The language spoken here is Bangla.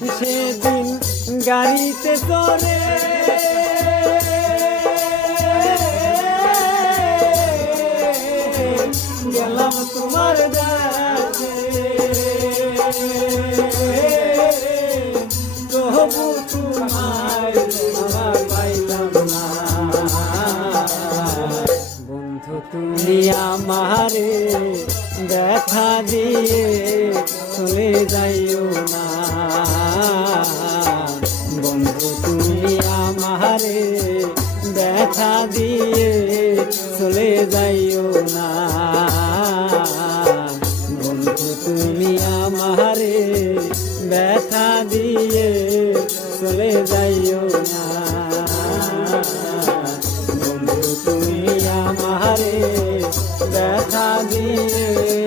সেদিন গাড়িতে চড়ে গেলাম তোমার কাছে, তবু তোমায় পাইলাম না। বন্ধু তুমি আমারে ব্যথা দিয়ে চলে যাইও না, বন্ধু তুমি আমারে ব্যথা দিয়ে চলে যাইও না, বন্ধু তুমি আমারে ব্যথা দিয়ে চলে যাইও না, বন্ধু তুমি আমারে ব্যথা দিয়ে